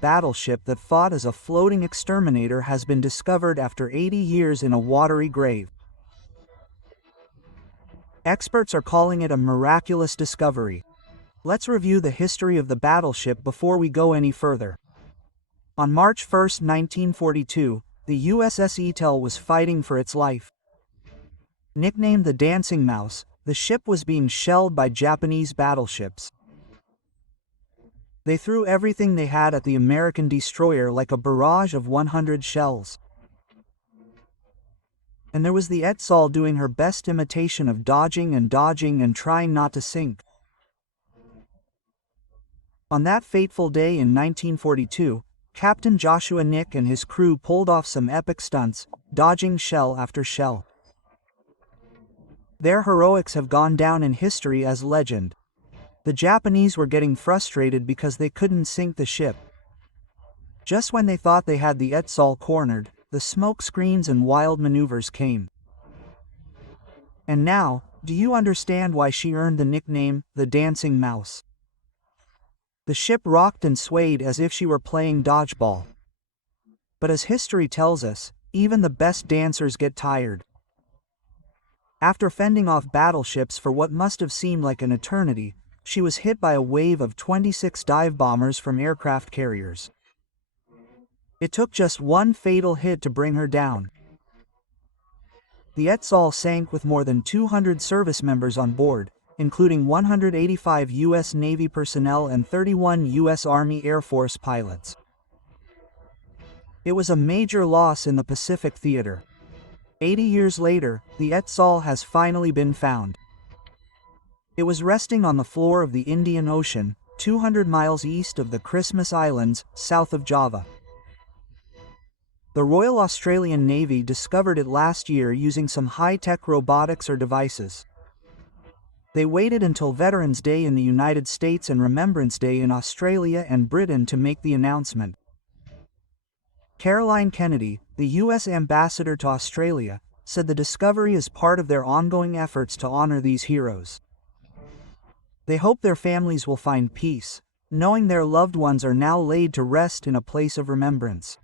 battleship that fought as a floating exterminator has been discovered after 80 years in a watery grave. Experts are calling it a miraculous discovery. Let's review the history of the battleship before we go any further. On March 1, 1942, the USS Eatle was fighting for its life. Nicknamed the Dancing Mouse, the ship was being shelled by Japanese battleships. They threw everything they had at the American destroyer like a barrage of 100 shells. And there was the Edsall doing her best imitation of dodging and trying not to sink. On that fateful day in 1942, Captain Joshua Nick and his crew pulled off some epic stunts, dodging shell after shell. Their heroics have gone down in history as legend. The Japanese were getting frustrated because they couldn't sink the ship. Just when they thought they had the Edsall cornered, the smoke screens and wild maneuvers came. And now, do you understand why she earned the nickname, the Dancing Mouse? The ship rocked and swayed as if she were playing dodgeball. But as history tells us, even the best dancers get tired. After fending off battleships for what must have seemed like an eternity, she was hit by a wave of 26 dive bombers from aircraft carriers. It took just one fatal hit to bring her down. The Edsall sank with more than 200 service members on board, including 185 U.S. Navy personnel and 31 U.S. Army Air Force pilots. It was a major loss in the Pacific theater. 80 years later, the Edsall has finally been found. It was resting on the floor of the Indian Ocean, 200 miles east of the Christmas Islands, south of Java. The Royal Australian Navy discovered it last year using some high-tech robotics or devices. They waited until Veterans Day in the United States and Remembrance Day in Australia and Britain to make the announcement. Caroline Kennedy, the U.S. ambassador to Australia, said the discovery is part of their ongoing efforts to honor these heroes. They hope their families will find peace, knowing their loved ones are now laid to rest in a place of remembrance.